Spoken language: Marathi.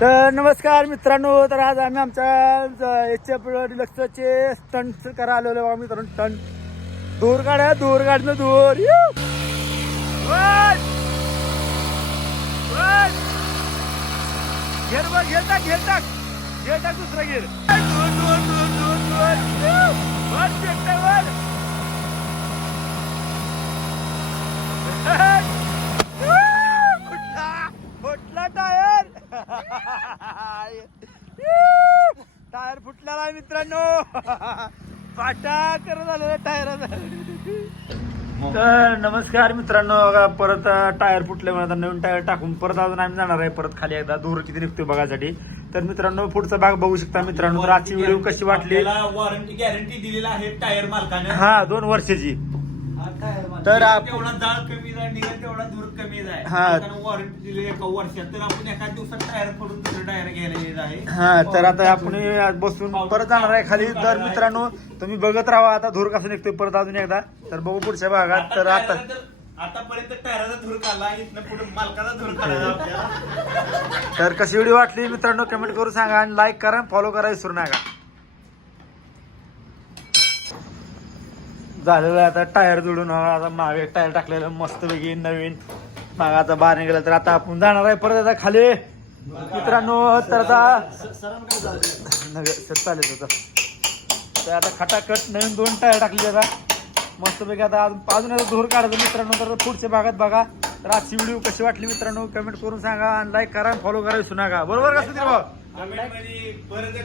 तर नमस्कार मित्रांनो, तर आज आम्ही आमच्या एचएफ डिलक्सचे स्टंट करा आलेलो बघा मित्रांनो. स्टंट दूर काढा, दूर काढणं दूर. घेर बघ, घेर टाक, घेर टाक, घेर टाक, दुसरा घेर. फुटला टायर. टायर फुटलेला आहे मित्रांनो. फाटा करत आलेला टायर. तर नमस्कार मित्रांनो, बघा परत टायर फुटल्यामुळे आता नवीन टायर टाकून परत अजून आम्ही जाणार आहे परत खाली एकदा दूर किती निघतोय बघायसाठी. तर मित्रांनो पुढचा भाग बघू शकता मित्रांनो. तर आजची व्हिडिओ कशी वाटली, वॉरंटी गॅरंटी दिलेला आहे टायर मालकाने. हा 2 वर्षाची. तर तेवढा जाळ कमी जाय निघेल तेवढा दूर कमी जाय. वॉरंटी दिली 1 वर्षात. तर आपण एका दिवसात टायर फोडून दुसरं टायर घ्यायला येत आहे. हा तर आता आपण बसून परत जाणार आहे खाली. तर मित्रांनो तुम्ही बघत राहा आता धूर कसं निघतोय परत अजून एकदा. तर बघू पुढच्या भागात. तर आतापर्यंत टायराचा धूर काढला, इथनं पुढे मालकाचा धूर काढायचा आपल्याला. तर कशी व्हिडिओ वाटली मित्रांनो कमेंट करून सांगा आणि लाईक करा, फॉलो करा विसरू नका. झालेलं आहे आता टायर जोडून. आता मागे टायर टाकलेलं मस्त पैकी नवीन. मागे आता बाहेर निघालं. तर आता आपण जाणार आहे परत आता खाली मित्रांनो. तर आता चालेल होतं. तर आता खटाखट नवीन 2 टायर टाकले आता मस्त पैकी. आता अजून आता धूर काढायचं मित्रांनो. तर पुढच्या भागात बघा. तर आजची व्हिडिओ कशी वाटली मित्रांनो कमेंट करून सांगा आणि लाईक करा आणि फॉलो करा विसरू नका. बरोबर का सुधीर भाऊ? परत